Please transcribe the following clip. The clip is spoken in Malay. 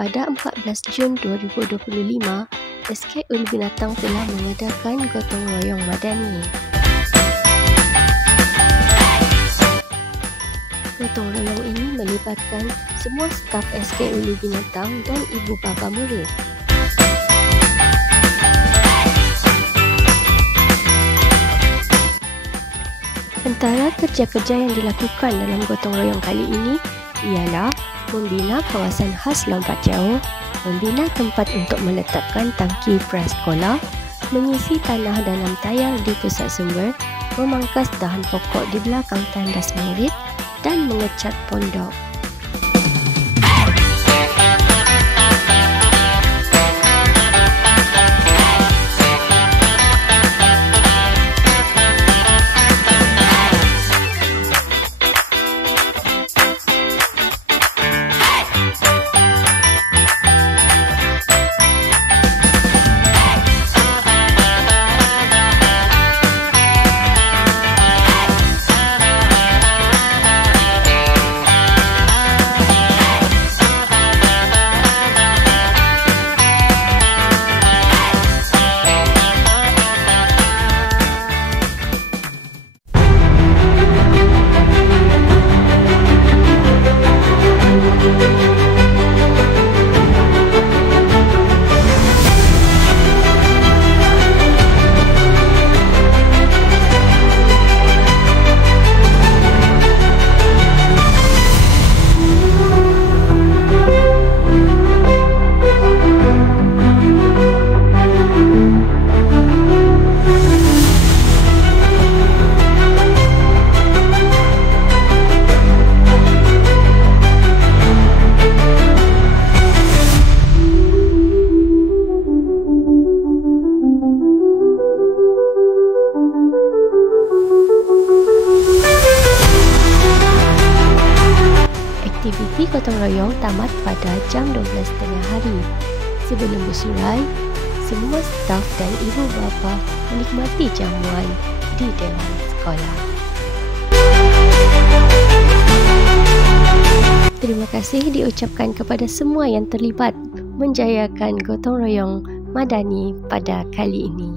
Pada 14 Jun 2025, SK Ulu Binatang telah mengadakan gotong royong madani. Gotong royong ini melibatkan semua staf SK Ulu Binatang dan ibu bapa murid. Antara kerja-kerja yang dilakukan dalam gotong royong kali ini ialah membina kawasan khas lompat jauh, membina tempat untuk meletakkan tangki prasekolah, mengisi tanah dalam tayar di pusat sumber, memangkas dahan pokok di belakang tandas murid dan mengecat pondok. Aktiviti gotong royong tamat pada jam 12.30 hari. Sebelum bersurai, semua staf dan ibu bapa menikmati jamuan di dewan sekolah. Terima kasih diucapkan kepada semua yang terlibat menjayakan gotong royong madani pada kali ini.